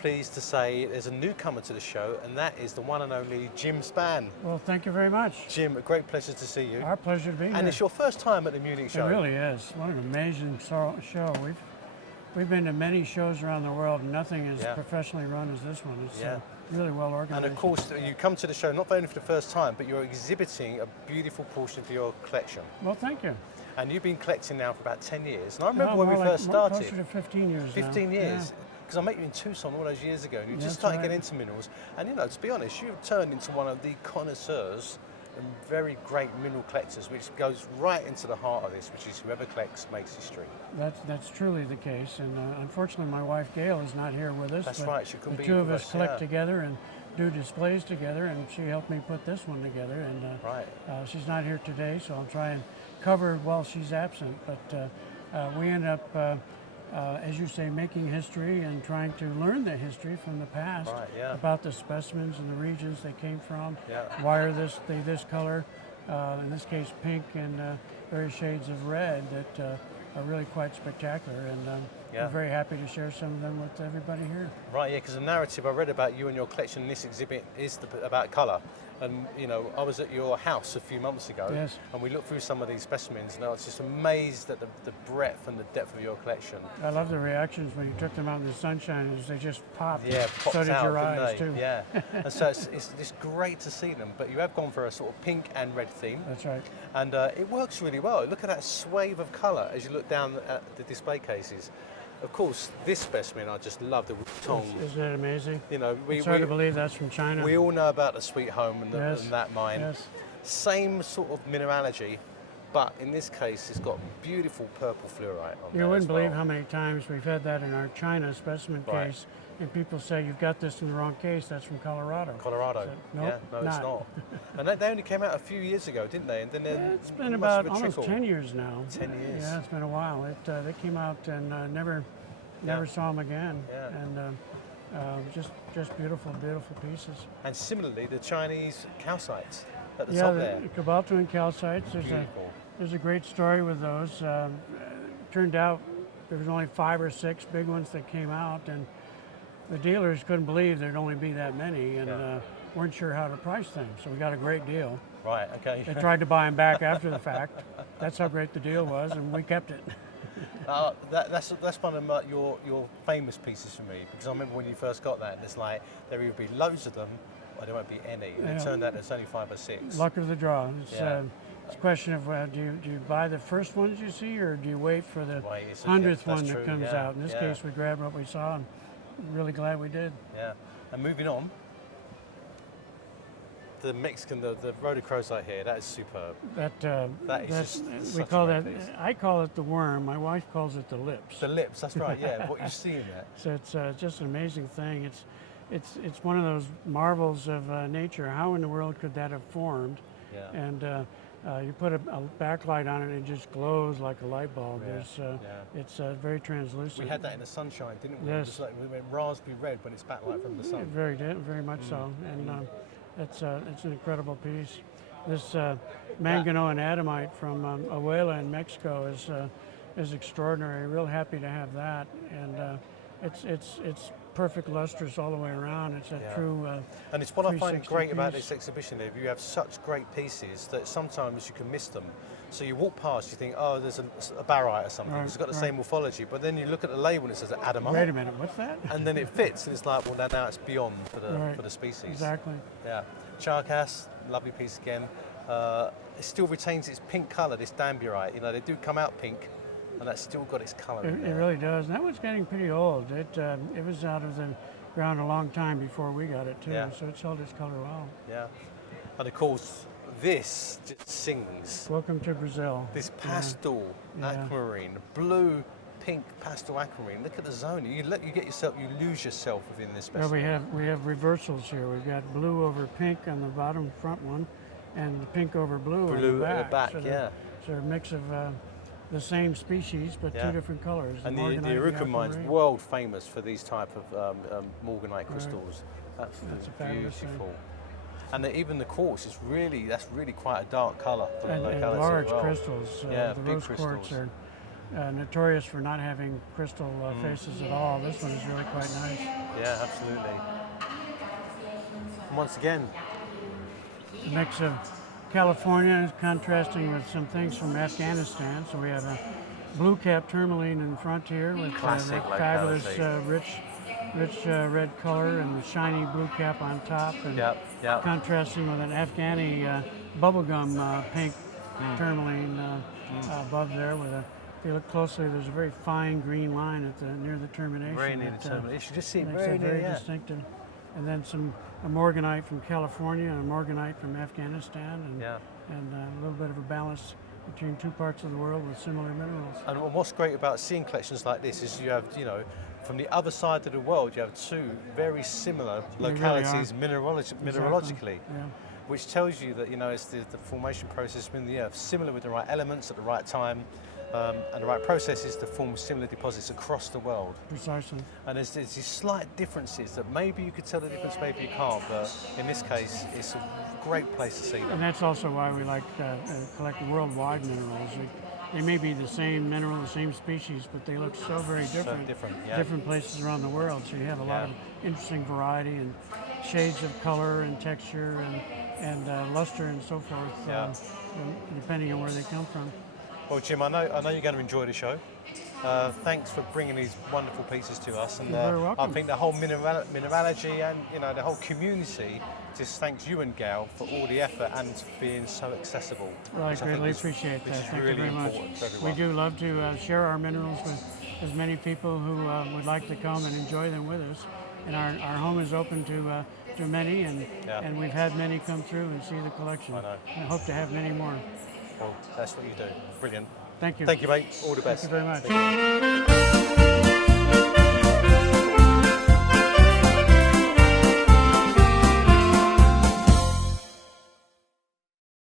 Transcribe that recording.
pleased to say there's a newcomer to the show, and that is the one and only Jim Spann. Well, thank you very much. Jim, a great pleasure to see you. Our pleasure to be here. And it's your first time at the Munich Show. It really is. What an amazing show. We've been to many shows around the world, and nothing as professionally run as this one. It's really well organized. And of course, you come to the show not only for the first time, but you're exhibiting a beautiful portion of your collection. Well, thank you. And you've been collecting now for about 10 years. And I remember when we first started. Closer to 15 years 15 years. Because I met you in Tucson all those years ago, and you just started getting into minerals. And you know, to be honest, you've turned into one of the connoisseurs and very great mineral collectors, which goes right into the heart of this, which is whoever collects makes history. That's truly the case. And unfortunately, my wife Gail is not here with us. That's right. She couldn't be the two here of with us collect together and do displays together, and she helped me put this one together. And she's not here today, so I'll try and cover it while she's absent. But we end up, as you say, making history and trying to learn the history from the past about the specimens and the regions they came from. Why are they this color? In this case, pink and various shades of red that are really quite spectacular. And we're very happy to share some of them with everybody here. Right, yeah, because the narrative I read about you and your collection in this exhibit is about colour. And, you know, I was at your house a few months ago, and we looked through some of these specimens, and I was just amazed at the breadth and the depth of your collection. I love the reactions when you took them out in the sunshine, as they just popped. Yeah, popped so did out, your eyes, too. Yeah, and so it's just great to see them, but you have gone for a sort of pink and red theme. That's right. And it works really well. Look at that swathe of colour as you look down at the display cases. Of course, this specimen I just love, the tong. Isn't it amazing? You know, it's hard to believe that's from China. We all know about the Sweet Home and, and that mine. Yes. Same sort of mineralogy, but in this case, it's got beautiful purple fluorite on there. You wouldn't believe how many times we've had that in our China specimen case, and people say, you've got this in the wrong case, that's from Colorado. Colorado. So, nope, no, it's not. And they only came out a few years ago, didn't they? And then it's been about almost 10 years now. 10 years. Yeah, it's been a while. They came out and never saw them again. And just beautiful, beautiful pieces. And similarly, the Chinese calcites at the top there. Yeah, the cobaltine calcites. There's a great story with those. Turned out there was only 5 or 6 big ones that came out, and the dealers couldn't believe there'd only be that many, and weren't sure how to price them. So we got a great deal. Right. Okay. They tried to buy them back after the fact. That's how great the deal was, and we kept it. That's one of your famous pieces for me, because I remember when you first got that, and it's like there would be loads of them, or there won't be any. And it turned out there's only 5 or 6. Luck of the draw. It's a question of do you buy the first ones you see, or do you wait for the 100th one that comes out? In this case, we grabbed what we saw, and really glad we did. Yeah. And moving on, the Mexican, the rhodochrosite here, that is superb. That is just we call that. I call it the worm. My wife calls it the lips. The lips. That's right. Yeah. What you see in that. So it's just an amazing thing. It's one of those marvels of nature. How in the world could that have formed? Yeah. And you put a backlight on it, and it just glows like a light bulb. It's very translucent. We had that in the sunshine, didn't we? Yes. Just like we went raspberry red when it's backlight from the sun. Very much so. And it's an incredible piece. This manganese and adamite from Abuela in Mexico is extraordinary. Real happy to have that, and it's perfect lustrous all the way around. It's a true. And it's what I find great about this exhibition. You have such great pieces that sometimes you can miss them. So you walk past, you think, oh, there's a barite or something. It's got the same morphology, but then you look at the label and it says adamite. Wait a minute, what's that? And then it fits, and it's like, well, now it's beyond for the species. Exactly. Yeah. Charcas, lovely piece again. It still retains its pink colour, this damburite. You know, they do come out pink, and that's still got its colour. It really does. And that one's getting pretty old. It was out of the ground a long time before we got it too. So it's held its colour well. Yeah. And of course, this just sings. Welcome to Brazil. This pastel aquamarine, blue, pink pastel aquamarine. Look at the zone. You lose yourself within this specimen. Well, we have reversals here. We've got blue over pink on the bottom front one, and the pink over blue in the back. So they're a mix of the same species, but two different colors. And the Iruka mine's world famous for these type of morganite crystals. That's beautiful. And even the quartz is that's really quite a dark colour for the locality. And large as well. crystals. The rose quartz notorious for not having crystal faces at all. This one is really quite nice. Yeah, absolutely. And once again, A mix of California contrasting with some things from Afghanistan. So we have a blue cap tourmaline in the front here with Classic that fabulous rich red color and the shiny blue cap on top, and contrasting with an Afghani bubblegum pink tourmaline above there. With a, if you look closely, there's a very fine green line at the near the termination. Very near the termination. You should just see it very distinctive. And then a morganite from California and a morganite from Afghanistan, and a little bit of a balance between two parts of the world with similar minerals. And what's great about seeing collections like this is you have, from the other side of the world, you have two very similar localities mineralogically, which tells you that, it's the formation process within the earth, similar with the right elements at the right time, and the right processes to form similar deposits across the world. Precisely. And there's these slight differences that maybe you could tell the difference, maybe you can't, but in this case, it's a great place to see them. And that's also why we like collecting worldwide minerals. They may be the same mineral, the same species, but they look so very different. Different places around the world. So you have a lot of interesting variety and shades of color and texture and luster and so forth, depending on where they come from. Well, Jim, I know you're going to enjoy the show. Thanks for bringing these wonderful pieces to us, and You're very welcome. I think the whole mineralogy and the whole community just thanks you and Gail for all the effort and being so accessible. Well, I greatly appreciate that. Thank you very much. We do love to share our minerals with as many people who would like to come and enjoy them with us. And our home is open to many, and we've had many come through and see the collection. I know. I hope to have many more. Well, that's what you do. Brilliant. Thank you. Thank you, mate. All the best. Thank you very much.